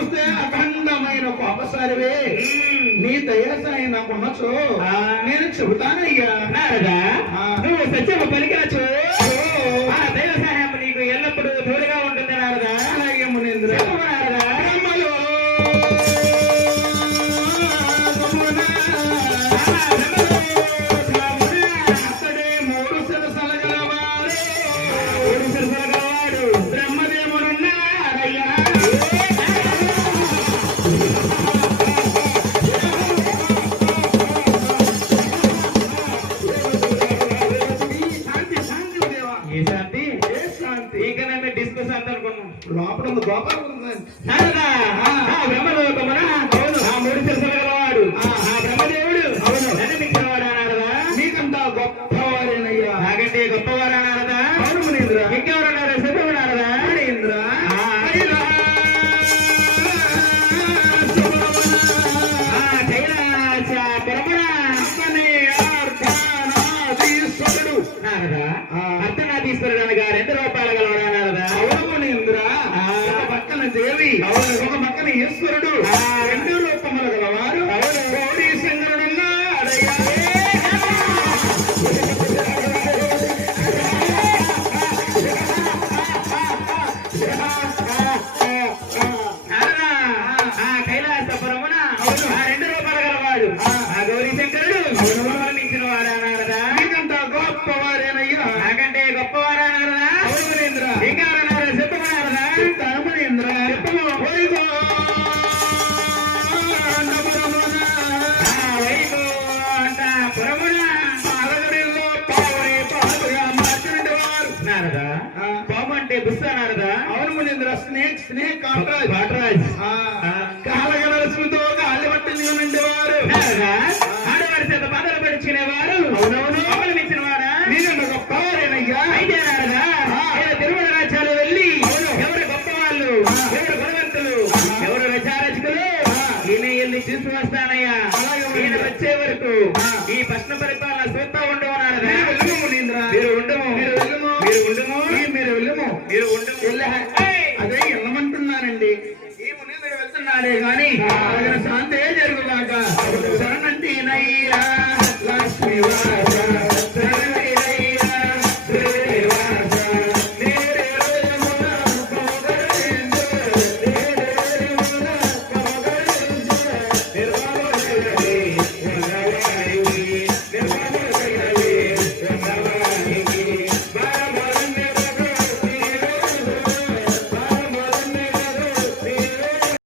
చూస్తే అఖండమైన కోపసారివే. నీ దయాసాయి నాకున్నచో నేను చెబుతానయ్యా. నువ్వు సత్యము పలికినచో ఆ దైవ సహాయం నీకు ఎల్లప్పుడూ తోడుగా ఉంటుంది నారదా. అలాగే మునీంద్ర. నారదా లోపల గోపాలం బ్రహ్మలోకమున ఆ మూడు శిరసులు గలవాడు ఆ బ్రహ్మదేవుడు నడిపించినవాడు అన్నారదా. నీకంతా గొప్పవారేనయ్యా. నాకంటే గొప్పవారు అన్నారదా. మునీంద్ర. ఇంకెవరన్నారా చెప్పమన్నారదా. మునీంద్ర అర్ధనాథీశ్వరుడు అనగా 2 రూపాయలు గలవాడు అన్నారదా. ఒక పక్కన దేవి, ఒక పక్కన ఈశ్వరుడు, 2 రూపములు గలవారు. గౌరీ శంకరుడున్నాడయ్యా. కైలాసపురమున 2 రూపాయలు గలవాడు ఆ గౌరీ శంకరుడు వర్ణించిన వాడు అన్నారదా. నీకంతా గొప్పవారేనయ్యా. నాకంటే గొప్పవారు అన్నారదా. ఇంకా అన్నారా చెప్పమన్నారదా. మునీంద్ర చెప్పము. పాము అంటే బుస్స అన్నారదా. అవును మునీంద్ర. స్నేక్ కాటరాజ్ కాలగలసుతో గాలి పట్టింది వారు. ఆడవారి చేత బాధలు పడిచినవారు. అవునవును ఇచ్చిన వారా. నీకంత గొప్పవారేనయ్యా. అయితే నారదా తిరుమల రాజ్యాలు వెళ్ళి ఎవరు గొప్పవాళ్ళు, ఎవరు గుణవంతులు, ఎవరు రచారచకులు ఈయన వెళ్ళి చూసి వస్తానయ్యా. ఈయన వచ్చే వరకు ఈ ప్రశ్న పరిపాలన చూస్తా ఉండమన్నారదా. మీరు ఉండము, మీరు వెళ్ళము, మీరు ఉండము, మీరు వెళ్ళము, మీరు ఉండము. అదే వెళ్ళమంటున్నానండి. ఈ మునీంద్రుడు వెళ్తున్నాడే గాని శాంతి